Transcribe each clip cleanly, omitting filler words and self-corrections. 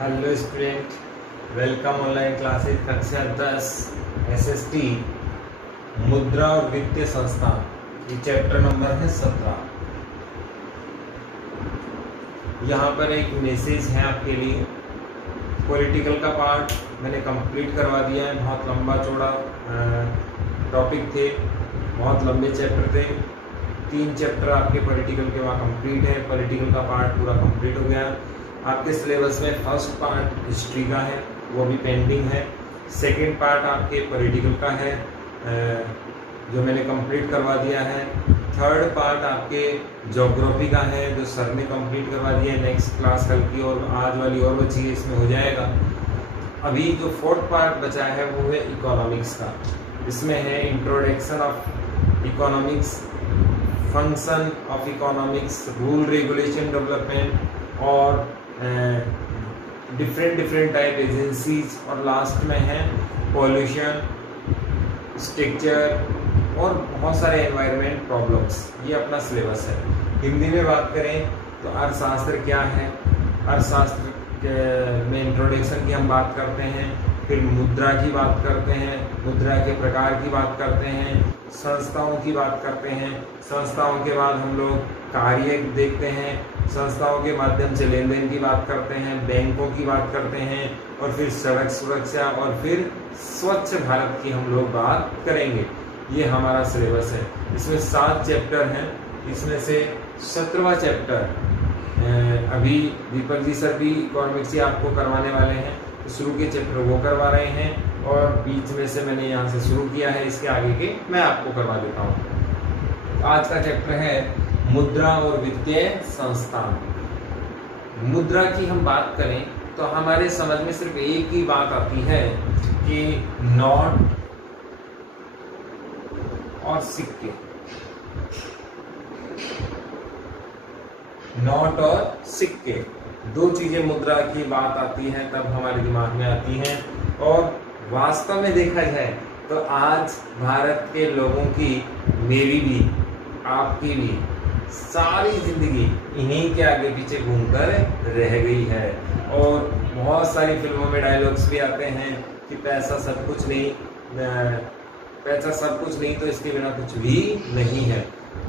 Hello student, welcome online classes कक्षा 10 SST मुद्रा और वित्तीय संस्थान। ये चैप्टर नंबर है 17। यहाँ पर एक मैसेज है आपके लिए। पॉलिटिकल का पार्ट मैंने कंप्लीट करवा दिया है। बहुत लंबा चौड़ा टॉपिक थे, बहुत लंबे चैप्टर थे। 3 चैप्टर आपके पॉलिटिकल के वहाँ कंप्लीट है। पॉलिटिकल का पार्ट पूरा कंप्लीट हो गया। आपके सिलेबस में फर्स्ट पार्ट हिस्ट्री का है, वो भी पेंडिंग है। सेकंड पार्ट आपके पॉलिटिकल का है, जो मैंने कंप्लीट करवा दिया है। थर्ड पार्ट आपके ज्योग्राफी का है, जो सर ने कंप्लीट करवा दिया है। नेक्स्ट क्लास कल की और आज वाली और बची है, इसमें हो जाएगा। अभी जो फोर्थ पार्ट बचा है वो है इकोनॉमिक्स का। इसमें है introduction of economics, function of economics, rule regulation development और डिफरेंट टाइप एजेंसीज, और लास्ट में है पॉल्यूशन, स्ट्रक्चर और बहुत सारे एनवायरनमेंट प्रॉब्लम्स। ये अपना सिलेबस है। हिंदी में बात करें तो अर्थशास्त्र क्या है, अर्थशास्त्र में इंट्रोडक्शन की हम बात करते हैं। फिर मुद्रा की बात करते हैं, मुद्रा के प्रकार की बात करते हैं, संस्थाओं की बात करते हैं। संस्थाओं के बाद हम लोग कार्य देखते हैं, संस्थाओं के माध्यम से लेन देन की बात करते हैं, बैंकों की बात करते हैं, और फिर सड़क सुरक्षा और फिर स्वच्छ भारत की हम लोग बात करेंगे। ये हमारा सिलेबस है। इसमें 7 चैप्टर हैं। इसमें से 17वां चैप्टर अभी दीपक जी सर भी इकोनॉमिक्स ही आपको करवाने वाले हैं। तो शुरू के चैप्टर वो करवा रहे हैं और बीच में से मैंने यहाँ से शुरू किया है। इसके आगे के मैं आपको करवा देता हूँ। आज का चैप्टर है मुद्रा और वित्तीय संस्थान। मुद्रा की हम बात करें तो हमारे समझ में सिर्फ एक ही बात आती है कि नोट और सिक्के, नोट और सिक्के, 2 चीजें मुद्रा की बात आती है तब हमारे दिमाग में आती हैं। और वास्तव में देखा जाए तो आज भारत के लोगों की, मेरी भी आपकी भी, सारी जिंदगी इन्हीं के आगे पीछे घूमकर रह गई है। और बहुत सारी फिल्मों में डायलॉग्स भी आते हैं कि पैसा सब कुछ नहीं, पैसा सब कुछ नहीं तो इसके बिना कुछ भी नहीं है।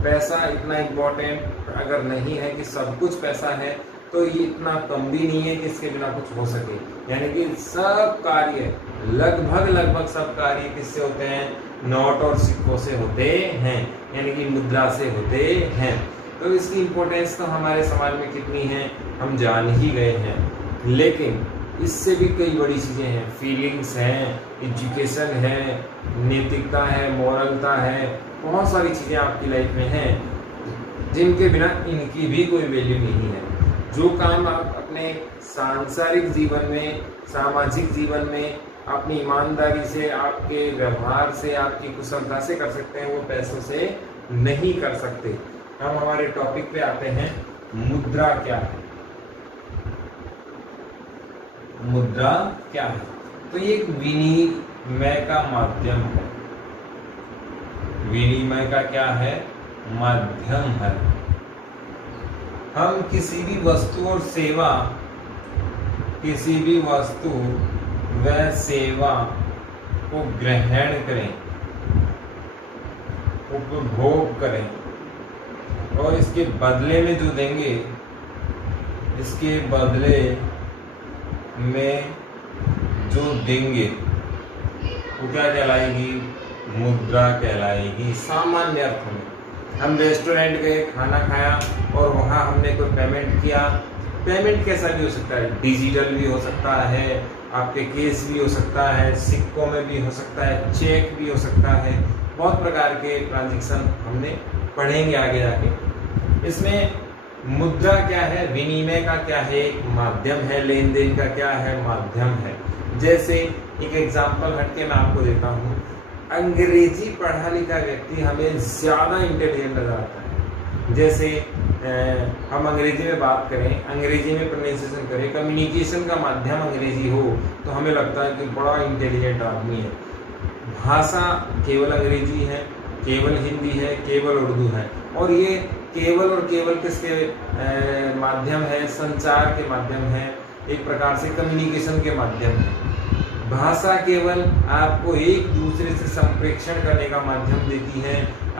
पैसा इतना इम्पोर्टेंट अगर नहीं है कि सब कुछ पैसा है, तो ये इतना कम भी नहीं है कि इसके बिना कुछ हो सके। यानी कि सब कार्य, लगभग सब कार्य किससे होते हैं? नोट और सिक्कों से होते हैं, यानी कि मुद्रा से होते हैं। तो इसकी इम्पोर्टेंस तो हमारे समाज में कितनी है हम जान ही गए हैं। लेकिन इससे भी कई बड़ी चीजें हैं। फीलिंग्स हैं, एजुकेशन है, नैतिकता है, मोरलता है, बहुत सारी चीजें आपकी लाइफ में हैं जिनके बिना इनकी भी कोई वैल्यू नहीं है। जो काम आप अपने सांसारिक जीवन में, सामाजिक जीवन में अपनी ईमानदारी से, आपके व्यवहार से, आपकी कुशलता से कर सकते हैं, वो पैसों से नहीं कर सकते। हम हमारे टॉपिक पे आते हैं। मुद्रा क्या है? मुद्रा क्या है? तो ये एक विनिमय का माध्यम है। विनिमय का क्या है? माध्यम है। हम किसी भी वस्तु और सेवा, किसी भी वस्तु व सेवा को ग्रहण करें, उपभोग करें, और इसके बदले में जो देंगे, इसके बदले में जो देंगे वो क्या कहलाएगी? मुद्रा कहलाएगी। सामान्य अर्थ में हम रेस्टोरेंट गए, खाना खाया और वहाँ हमने कोई पेमेंट किया। पेमेंट कैसा भी हो सकता है, डिजिटल भी हो सकता है, आपके केस भी हो सकता है, सिक्कों में भी हो सकता है, चेक भी हो सकता है। बहुत प्रकार के ट्रांजैक्शन हमने पढ़ेंगे आगे जाके। इसमें मुद्रा क्या है, विनिमय का क्या है, एक माध्यम है, लेन देन का क्या है, माध्यम है। जैसे एक एग्जांपल हटके मैं आपको देता हूँ। अंग्रेजी पढ़ा लिखा व्यक्ति हमें ज्यादा इंटेलिजेंट नजर आता है। जैसे हम अंग्रेजी में बात करें, अंग्रेजी में प्रोनाउंसिएशन करें, कम्युनिकेशन का माध्यम अंग्रेजी हो तो हमें लगता है कि बड़ा इंटेलिजेंट आदमी है। भाषा केवल अंग्रेजी है, केवल हिंदी है, केवल उर्दू है, और ये केवल और केवल किसके माध्यम है? संचार के माध्यम है। एक प्रकार से कम्युनिकेशन के माध्यम है। भाषा केवल आपको एक दूसरे से संप्रेषण करने का माध्यम देती है,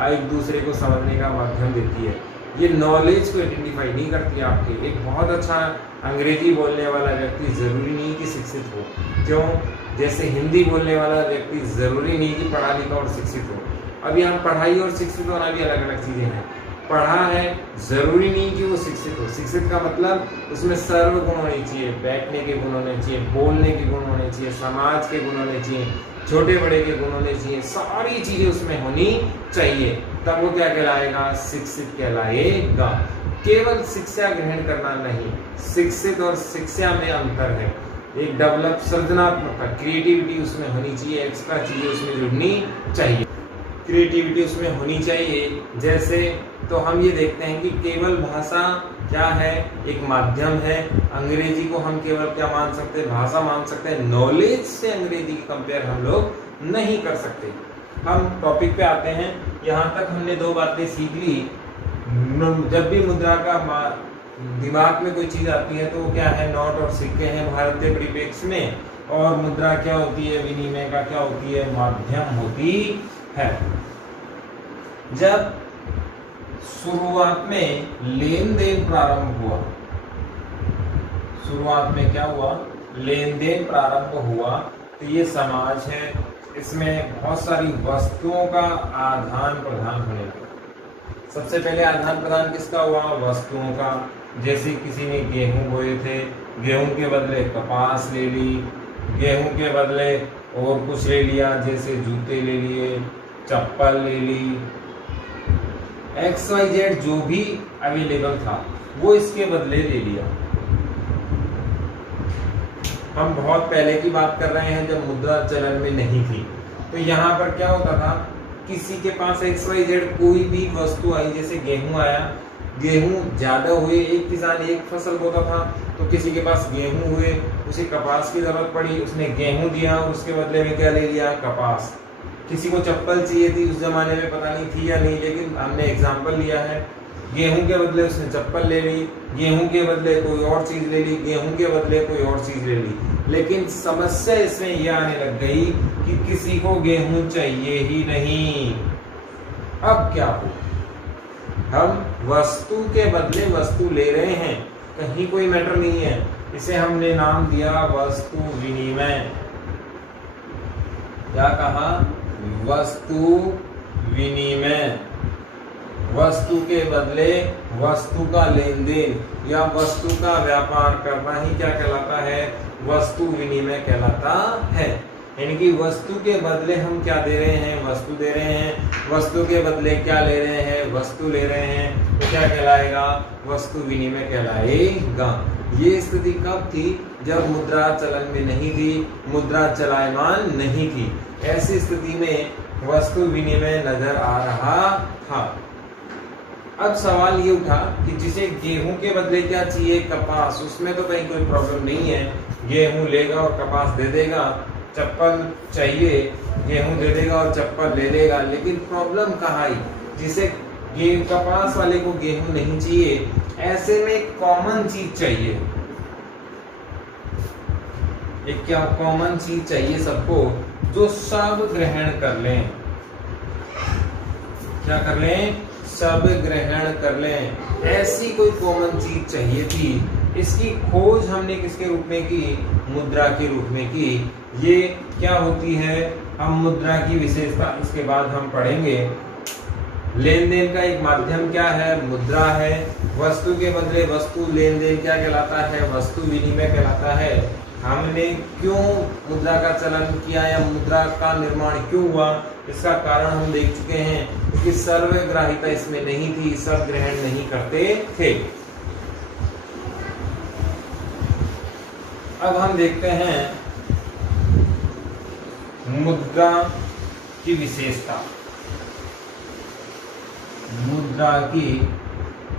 एक दूसरे को समझने का माध्यम देती है। ये नॉलेज को आइडेंटिफाई नहीं करती आपके। एक बहुत अच्छा अंग्रेजी बोलने वाला व्यक्ति जरूरी नहीं कि शिक्षित हो, क्यों? जैसे हिंदी बोलने वाला व्यक्ति जरूरी नहीं कि पढ़ा लिखा और शिक्षित हो। अभी हम पढ़ाई और शिक्षित होना भी अलग अलग चीजें हैं। पढ़ा है जरूरी नहीं कि वो शिक्षित हो। शिक्षित का मतलब उसमें सर्व गुण होने चाहिए, बैठने के गुण होने चाहिए, बोलने के गुण होने चाहिए, समाज के गुण होने चाहिए, छोटे बड़े के गुण होने चाहिए, सारी चीजें उसमें होनी चाहिए, तब वो क्या कहलाएगा? शिक्षित कहलाएगा। केवल शिक्षा ग्रहण करना नहीं, शिक्षित और शिक्षा में अंतर है। एक डेवलप सृजनात्मकता, क्रिएटिविटी उसमें होनी चाहिए, एक्स्ट्रा चीजें उसमें जुड़नी चाहिए, क्रिएटिविटी उसमें होनी चाहिए। जैसे तो हम ये देखते हैं कि केवल भाषा क्या है? एक माध्यम है। अंग्रेजी को हम केवल क्या मान सकते हैं? भाषा मान सकते हैं। नॉलेज से अंग्रेजी की कंपेयर हम लोग नहीं कर सकते। हम टॉपिक पे आते हैं। यहाँ तक हमने दो बातें सीख ली। जब भी मुद्रा का दिमाग में कोई चीज आती है तो वो क्या है? नोट और सिक्के हैं भारतीय परिप्रेक्ष्य में। और मुद्रा क्या होती है? विनिमय का क्या होती है? माध्यम होती है। जब शुरुआत में लेन देन प्रारंभ हुआ, शुरुआत में क्या हुआ? लेन देन प्रारंभ हुआ, तो ये समाज है, इसमें बहुत सारी वस्तुओं का आदान प्रदान होने लगा। सबसे पहले आदान प्रदान किसका हुआ? वस्तुओं का। जैसे किसी ने गेहूं बोए थे, गेहूं के बदले कपास ले ली, गेहूं के बदले और कुछ ले लिया, जैसे जूते ले लिए, चप्पल ले ली, XYZ जो भी अवेलेबल था वो इसके बदले ले लिया। हम बहुत पहले की बात कर रहे हैं जब मुद्रा चलन में नहीं थी। तो यहाँ पर क्या होता था? किसी के पास XYZ कोई भी वस्तु आई, जैसे गेहूं आया, गेहूं ज्यादा हुए, एक किसान एक फसल बोता था, तो किसी के पास गेहूं हुए, उसे कपास की जरूरत पड़ी, उसने गेहूं दिया और उसके बदले में क्या ले लिया? कपास। किसी को चप्पल चाहिए थी, उस जमाने में पता नहीं थी या नहीं, लेकिन हमने एग्जाम्पल लिया है। गेहूं के बदले उसने चप्पल ले ली, गेहूं के बदले कोई और चीज ले ली, गेहूं के बदले कोई और चीज ले ली। लेकिन समस्या इसमें यह आने लग गई कि किसी को गेहूं चाहिए ही नहीं। अब क्या हो? हम वस्तु के बदले वस्तु ले रहे हैं, कहीं कोई मैटर नहीं है। इसे हमने नाम दिया वस्तु विनिमय। क्या कहा? वस्तु विनिमय। वस्तु के बदले वस्तु का लेन देन या वस्तु का व्यापार करना ही क्या कहलाता है? वस्तु विनिमय कहलाता है। यानी कि वस्तु के बदले हम क्या दे रहे हैं? वस्तु दे रहे हैं। वस्तु के बदले क्या ले रहे हैं? वस्तु ले रहे हैं। तो क्या कहलाएगा? वस्तु विनिमय कहलाएगा। ये स्थिति कब थी? जब मुद्रा चलन में नहीं थी, मुद्रा चलायमान नहीं थी। ऐसी स्थिति में वस्तु विनिमय नजर आ रहा था। अब सवाल ये उठा कि जिसे गेहूं के बदले क्या चाहिए? कपास। उसमें तो कहीं कोई प्रॉब्लम नहीं है, गेहूं लेगा और कपास दे देगा। चप्पल चाहिए, गेहूं दे देगा और चप्पल ले लेगा। लेकिन प्रॉब्लम कहाँ आई? जिसे कपास वाले को गेहूं नहीं चाहिए, ऐसे में एक कॉमन चीज चाहिए। एक क्या कॉमन चीज चाहिए सबको, जो सब ग्रहण कर लें। क्या कर लें? सब ग्रहण कर लें। ऐसी कोई कॉमन चीज चाहिए थी। इसकी खोज हमने किसके रूप में की? मुद्रा के रूप में की। ये क्या होती है? हम मुद्रा की विशेषता इसके बाद हम पढ़ेंगे। लेन देन का एक माध्यम क्या है? मुद्रा है। वस्तु के बदले वस्तु लेन देन क्या कहलाता है? वस्तु विनिमय कहलाता है। हमने क्यों मुद्रा का चलन किया या मुद्रा का निर्माण क्यों हुआ, इसका कारण हम देख चुके हैं। क्योंकि सर्वग्राहिता इसमें नहीं थी, सब ग्रहण नहीं करते थे। अब हम देखते हैं मुद्रा की विशेषता। मुद्रा की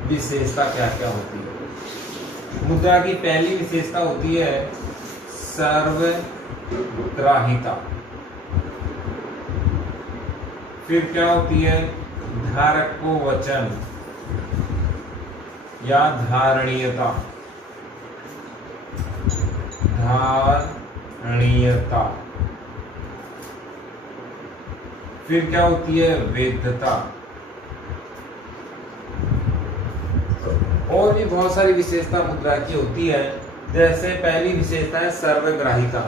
विशेषता क्या क्या होती है? मुद्रा की पहली विशेषता होती है सर्वग्राहिता। फिर क्या होती है? धारक को वचन या धारणीयता। धारणीयता। फिर क्या होती है? वैधता। और भी बहुत सारी विशेषता मुद्रा की होती है। जैसे पहली विशेषता है सर्वग्राहिता।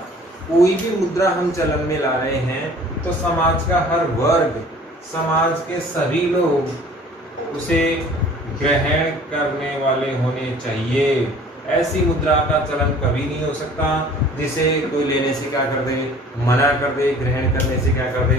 कोई भी मुद्रा हम चलन में ला रहे हैं तो समाज का हर वर्ग, समाज के सभी लोग उसे ग्रहण करने वाले होने चाहिए। ऐसी मुद्रा का चलन कभी नहीं हो सकता जिसे कोई लेने से क्या कर दे? मना कर दे। ग्रहण करने से क्या कर दे?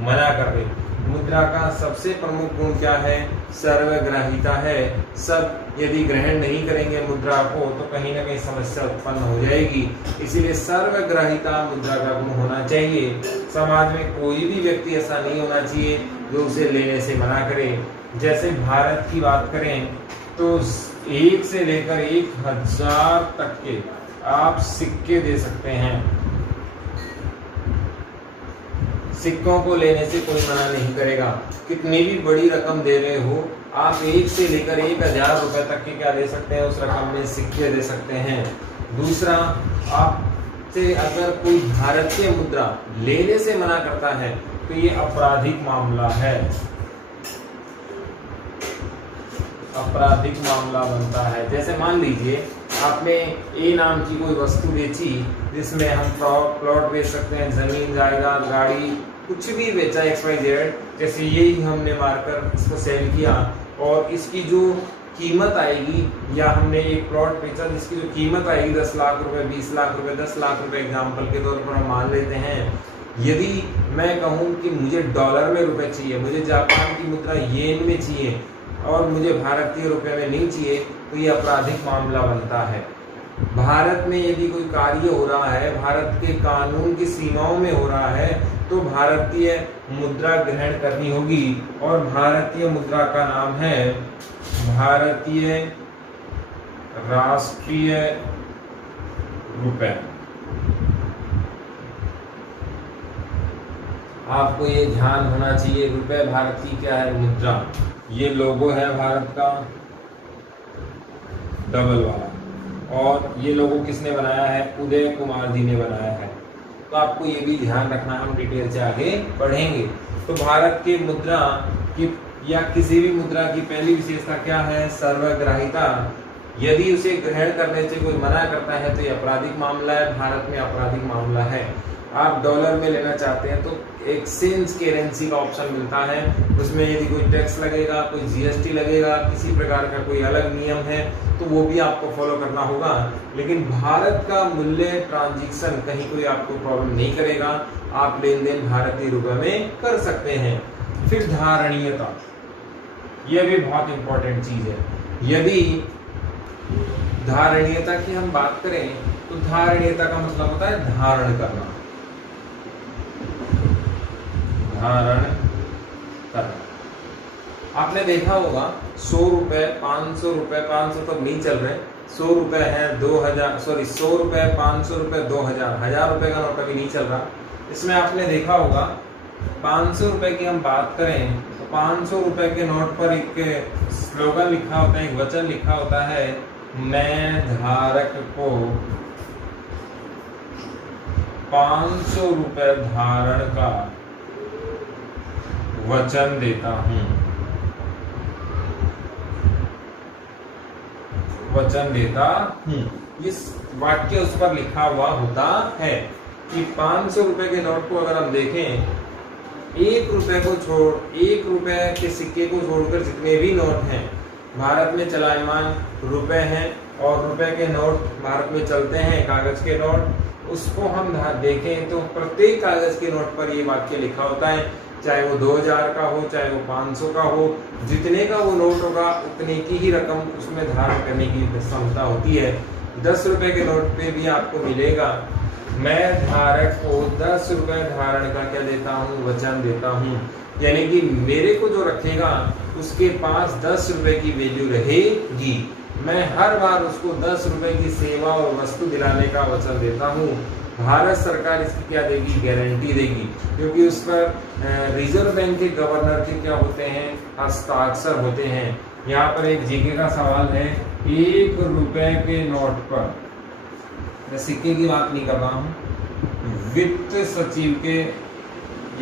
मना कर दे। मुद्रा का सबसे प्रमुख गुण क्या है? सर्वग्राहिता है। सब यदि ग्रहण नहीं करेंगे मुद्रा को तो कहीं ना कहीं समस्या उत्पन्न हो जाएगी। इसीलिए सर्वग्राहिता मुद्रा का गुण होना चाहिए। समाज में कोई भी व्यक्ति ऐसा नहीं होना चाहिए जो उसे लेने से मना करे। जैसे भारत की बात करें तो 1 से लेकर 1000 तक के आप सिक्के दे सकते हैं। सिक्कों को लेने से कोई मना नहीं करेगा। कितनी भी बड़ी रकम दे रहे हो, आप 1 से लेकर 1000 रुपए तक के क्या दे सकते हैं? उस रकम में सिक्के दे सकते हैं। दूसरा, आपसे अगर कोई भारतीय मुद्रा लेने से मना करता है तो ये आपराधिक मामला है। आपराधिक मामला बनता है। जैसे मान लीजिए आपने ए नाम की कोई वस्तु बेची जिसमें हम प्लॉट बेच सकते हैं, जमीन, जायदाद, गाड़ी, कुछ भी बेचा XYZ। जैसे यही हमने मारकर इसको सेल किया और इसकी जो कीमत आएगी, या हमने एक प्लॉट बेचा जिसकी जो कीमत आएगी 10 लाख रुपए, 20 लाख रुपए, 10 लाख रुपए एग्जाम्पल के तौर पर हम मान लेते हैं। यदि मैं कहूँ कि मुझे डॉलर में रुपए चाहिए, मुझे जापान की मुद्रा येन में चाहिए और मुझे भारतीय रुपए में नहीं चाहिए, तो ये आपराधिक मामला बनता है। भारत में यदि कोई कार्य हो रहा है, भारत के कानून की सीमाओं में हो रहा है, तो भारतीय मुद्रा ग्रहण करनी होगी। और भारतीय मुद्रा का नाम है भारतीय राष्ट्रीय रुपए। आपको ये ध्यान होना चाहिए, रुपए भारत की क्या है? मुद्रा। ये लोगो है भारत का, डबल वाला। और ये लोगो किसने बनाया है? उदय कुमार जी ने बनाया है। तो आपको ये भी ध्यान रखना, हम डिटेल से आगे बढ़ेंगे। तो भारत के मुद्रा की या किसी भी मुद्रा की पहली विशेषता क्या है? सर्वग्राहिता। यदि उसे ग्रहण करने से कोई मना करता है तो ये आपराधिक मामला है। भारत में आपराधिक मामला है। आप डॉलर में लेना चाहते हैं तो एक्सचेंज करेंसी का ऑप्शन मिलता है। उसमें यदि कोई टैक्स लगेगा, कोई GST लगेगा, किसी प्रकार का कोई अलग नियम है तो वो भी आपको फॉलो करना होगा। लेकिन भारत का मूल्य ट्रांजैक्शन कहीं कोई आपको प्रॉब्लम नहीं करेगा। आप लेन देन भारतीय रुपए में कर सकते हैं। फिर धारणीयता, यह भी बहुत इंपॉर्टेंट चीज है। यदि धारणीयता की हम बात करें तो धारणीयता का मतलब होता है धारण करना। धारण करना। आपने देखा होगा 100 रुपए, 500 रुपए, 500 तो नहीं चल रहे, 100 रुपए है, 2000, सॉरी 100 रुपए, 500 रुपए, 2000, 1000 रुपए का नोट अभी नहीं चल रहा। इसमें आपने देखा होगा 500 रुपए की हम बात करें तो 500 रुपए के नोट पर एक स्लोगन लिखा होता है, एक वचन लिखा होता है, मैं धारक को 500 रुपए धारण का वचन देता हूं। वचन देता हूं, इस वाक्य उस पर लिखा हुआ होता है कि 500 रुपए के नोट को अगर हम देखें, 1 रुपए को छोड़, 1 रुपए के सिक्के को छोड़कर जितने भी नोट हैं भारत में चलायमान रुपए हैं और रुपए के नोट भारत में चलते हैं, कागज के नोट, उसको हम देखें तो प्रत्येक कागज के नोट पर ये वाक्य लिखा होता है, चाहे वो 2000 का हो, चाहे वो 500 का हो, जितने का वो नोट होगा उतने की ही रकम उसमें धारण करने की क्षमता होती है। 10 रुपए के नोट पे भी आपको मिलेगा, मैं धारक को 10 रुपए धारण का क्या देता हूँ? वचन देता हूँ। यानी कि मेरे को जो रखेगा उसके पास 10 रुपए की वैल्यू रहेगी। मैं हर बार उसको 10 रुपए की सेवा और वस्तु दिलाने का वचन देता हूँ। भारत सरकार इसकी क्या देगी? गारंटी देगी, क्योंकि उस पर रिजर्व बैंक के गवर्नर के क्या होते हैं? हस्ताक्षर होते हैं। यहाँ पर एक जीके का सवाल है, 1 रुपए के नोट पर मैं सिक्के की बात नहीं कर रहा हूँ, वित्त सचिव के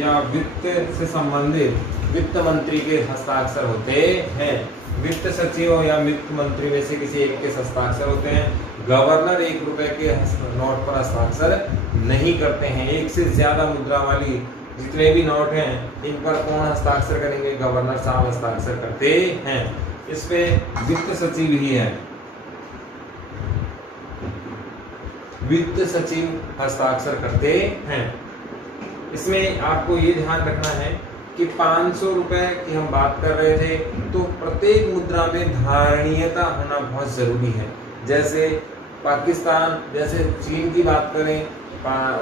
या वित्त से संबंधित वित्त मंत्री के हस्ताक्षर होते हैं। वित्त सचिव या वित्त मंत्री में से किसी एक के हस्ताक्षर होते हैं। गवर्नर 1 रुपए के नोट पर हस्ताक्षर नहीं करते हैं। एक से ज्यादा मुद्रा वाली जितने भी नोट हैं इन पर कौन हस्ताक्षर करेंगे? गवर्नर साहब हस्ताक्षर करते हैं। इस पे वित्त सचिव ही है, वित्त सचिव हस्ताक्षर करते हैं। इसमें आपको ये ध्यान रखना है कि 500 रुपए की हम बात कर रहे थे, तो प्रत्येक मुद्रा में धारणीयता होना बहुत जरूरी है। जैसे पाकिस्तान, जैसे चीन की बात करें,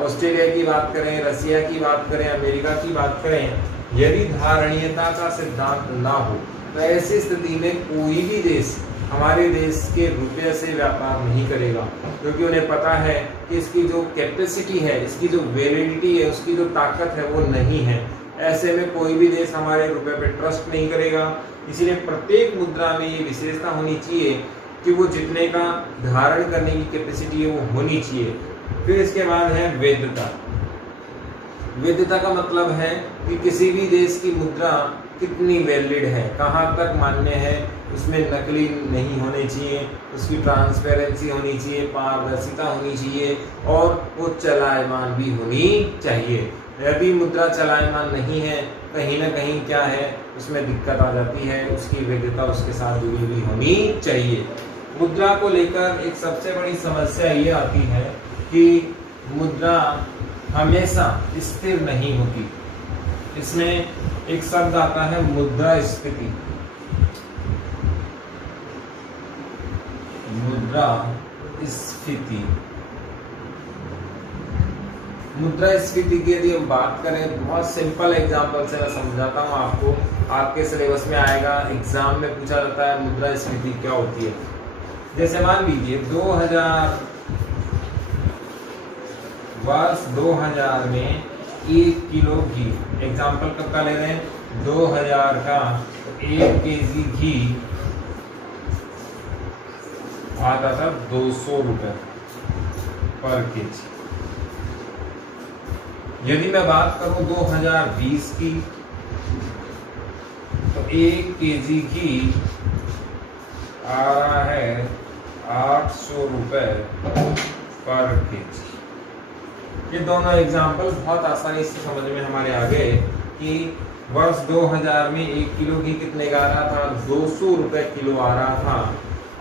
ऑस्ट्रेलिया की बात करें, रसिया की बात करें, अमेरिका की बात करें, यदि धारणीयता का सिद्धांत ना हो तो ऐसी स्थिति में कोई भी देश हमारे देश के रुपये से व्यापार नहीं करेगा, क्योंकि उन्हें पता है कि इसकी जो कैपेसिटी है, इसकी जो वैलिडिटी है, उसकी जो ताकत है वो नहीं है। ऐसे में कोई भी देश हमारे रुपये पे ट्रस्ट नहीं करेगा। इसलिए प्रत्येक मुद्रा में ये विशेषता होनी चाहिए कि वो जितने का धारण करने की कैपेसिटी है वो होनी चाहिए। फिर इसके बाद है वैधता। वैधता का मतलब है कि किसी भी देश की मुद्रा कितनी वैलिड है, कहाँ तक मान्य है, उसमें नकली नहीं होने चाहिए, उसकी ट्रांसपेरेंसी होनी चाहिए, पारदर्शिता होनी चाहिए और वो चलायमान भी होनी चाहिए। यदि मुद्रा चलायमान नहीं है, कहीं ना कहीं क्या है, उसमें दिक्कत आ जाती है। उसकी वैधता उसके साथ जुड़ी हुई होनी चाहिए। मुद्रा को लेकर एक सबसे बड़ी समस्या ये आती है कि मुद्रा हमेशा स्थिर नहीं होती। इसमें एक शब्द आता है मुद्रास्फीति। मुद्रास्फीति, मुद्रास्फीति की यदि हम बात करें, बहुत सिंपल एग्जांपल से मैं समझाता हूँ आपको। आपके सिलेबस में आएगा, एग्जाम में पूछा जाता है मुद्रास्फीति क्या होती है। जैसे मान लीजिए 2000 में 1 किलो घी, एग्जाम्पल कब का ले रहे हैं, 2000 का 1 केजी घी आता था 200 रुपए पर केजी। यदि मैं बात करूं 2020 की, तो 1 केजी घी आ रहा है 800 रुपए पर केजी। ये दोनों एग्जाम्पल बहुत आसानी से समझ में हमारे आ गए कि वर्ष 2000 में 1 किलो घी कितने का आ रहा था, 200 रुपए किलो आ रहा था।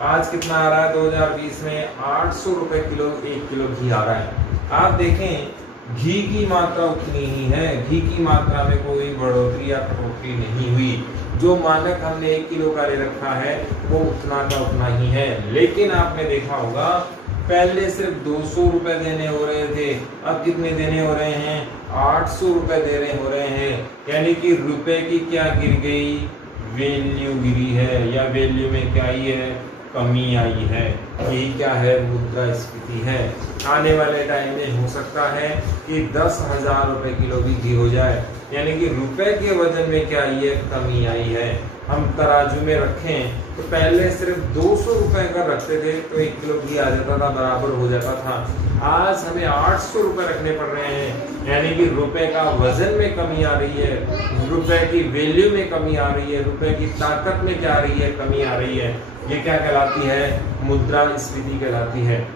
आज कितना आ रहा है 2020 में, 800 रुपए किलो 1 किलो घी आ रहा है। आप देखें घी की मात्रा उतनी ही है, घी की मात्रा में कोई बढ़ोतरी या कटौती नहीं हुई। जो मानक हमने 1 किलो का ले रखा है वो उतना का उतना ही है। लेकिन आपने देखा होगा पहले सिर्फ 200 रुपए देने हो रहे थे, अब कितने देने हो रहे हैं, 800 रुपए देने हो रहे हैं। यानी कि रुपए की क्या गिर गई, वैल्यू गिरी है, या वैल्यू में क्या आई है, कमी आई है। यही क्या है, मुद्रास्फीति है। आने वाले टाइम में हो सकता है कि 10,000 रुपए किलो भी घी हो जाए, यानी कि रुपए के वजन में क्या आई है, कमी आई है। हम तराजू में रखें तो पहले सिर्फ 200 रुपए का रखते थे तो 1 किलो घी आ जाता था, बराबर हो जाता था। आज हमें 800 रुपए रखने पड़ रहे हैं, यानी कि रुपए का वजन में कमी आ रही है, रुपए की वैल्यू में कमी आ रही है, रुपए की ताकत में क्या आ रही है, कमी आ रही है। ये क्या कहलाती है, मुद्रास्फीति कहलाती है।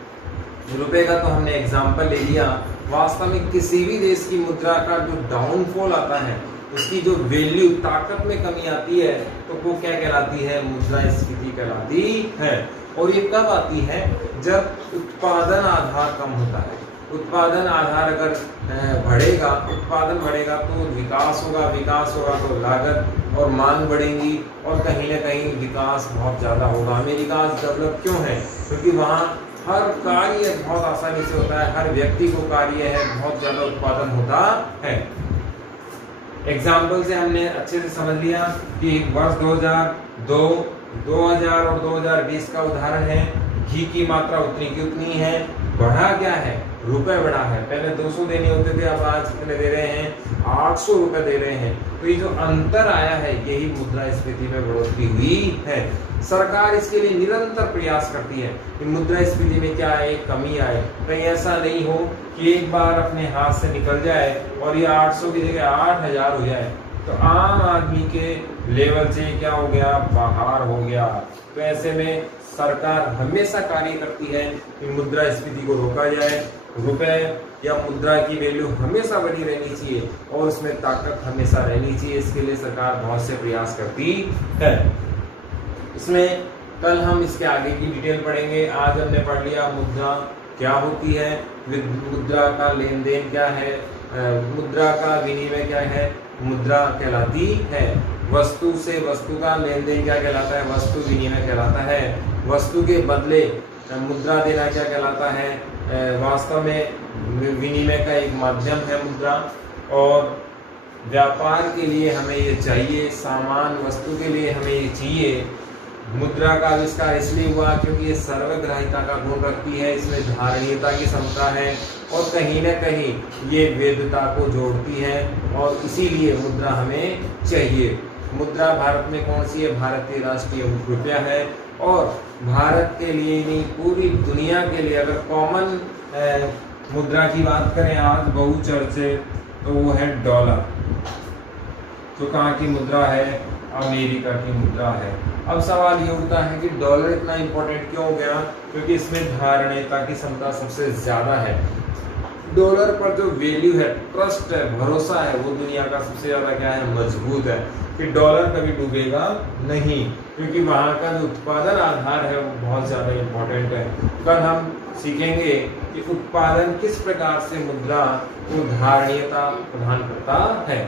रुपए का तो हमने एग्जाम्पल ले लिया। वास्तव में किसी भी देश की मुद्रा का जो डाउनफॉल आता है, उसकी जो वैल्यू, ताकत में कमी आती है, तो वो क्या कहलाती है, मुद्रास्फीति कहलाती है। और ये कब आती है, जब उत्पादन आधार कम होता है। उत्पादन आधार अगर बढ़ेगा, उत्पादन बढ़ेगा तो विकास होगा, विकास होगा तो लागत और मांग बढ़ेंगी, और कहीं ना कहीं विकास बहुत ज़्यादा होगा। अमेरिका डेवलप क्यों है, क्योंकि वहाँ हर कार्य बहुत आसानी से होता है, हर व्यक्ति को कार्य है, बहुत ज़्यादा उत्पादन होता है। एग्जाम्पल से हमने अच्छे से समझ लिया कि वर्ष 2002, 2000 और 2020 का उदाहरण है। घी की मात्रा उतनी की उतनी है, बढ़ा क्या है, रुपए बढ़ा है। पहले 200 देने होते थे, अब आज कितने दे रहे हैं, 800 रुपए दे रहे हैं। तो ये जो अंतर आया है यही मुद्रास्फीति में बढ़ोतरी हुई है। सरकार इसके लिए निरंतर प्रयास करती है कि मुद्रास्फीति में क्या है, कमी आए। कहीं ऐसा नहीं हो कि एक बार अपने हाथ से निकल जाए और ये 800 की जगह 8000 हो जाए, तो आम आदमी के लेवल से क्या हो गया, बाहर हो गया। तो ऐसे में सरकार हमेशा कार्य करती है कि मुद्रास्फीति को रोका जाए, रुपए या मुद्रा की वैल्यू हमेशा बनी रहनी चाहिए और उसमें ताकत हमेशा रहनी चाहिए। इसके लिए सरकार बहुत से प्रयास करती है। इसमें कल हम इसके आगे की डिटेल पढ़ेंगे। आज हमने पढ़ लिया मुद्रा क्या होती है, मुद्रा का लेन देन क्या है, मुद्रा का विनिमय क्या है, मुद्रा कहलाती है। वस्तु से वस्तु का लेन देन क्या कहलाता है, वस्तु विनिमय कहलाता है। वस्तु के बदले मुद्रा देना क्या कहलाता है, वास्तव में विनिमय का एक माध्यम है मुद्रा। और व्यापार के लिए हमें ये चाहिए, सामान वस्तु के लिए हमें ये चाहिए। मुद्रा का आविष्कार इसलिए हुआ क्योंकि ये सर्वग्राहिता का गुण रखती है, इसमें धारणीयता की क्षमता है और कहीं न कहीं ये वैधता को जोड़ती है और इसीलिए मुद्रा हमें चाहिए। मुद्रा भारत में कौन सी है, भारतीय राष्ट्रीय रुपया है। और भारत के लिए नहीं, पूरी दुनिया के लिए अगर कॉमन मुद्रा की बात करें आज बहुचर्चित, तो वो है डॉलर। तो कहाँ की मुद्रा है, अमेरिका की मुद्रा है। अब सवाल ये उठता है कि डॉलर इतना इंपॉर्टेंट क्यों हो गया, क्योंकि इसमें धारणीयता की क्षमता सबसे ज्यादा है। डॉलर पर जो वैल्यू है, ट्रस्ट है, भरोसा है, वो दुनिया का सबसे ज्यादा क्या है, मजबूत है कि डॉलर कभी डूबेगा नहीं, क्योंकि वहाँ का जो उत्पादन आधार है वो बहुत ज्यादा इंपॉर्टेंट है। कल हम सीखेंगे कि उत्पादन किस प्रकार से मुद्रा को धारणीयता प्रदान करता है।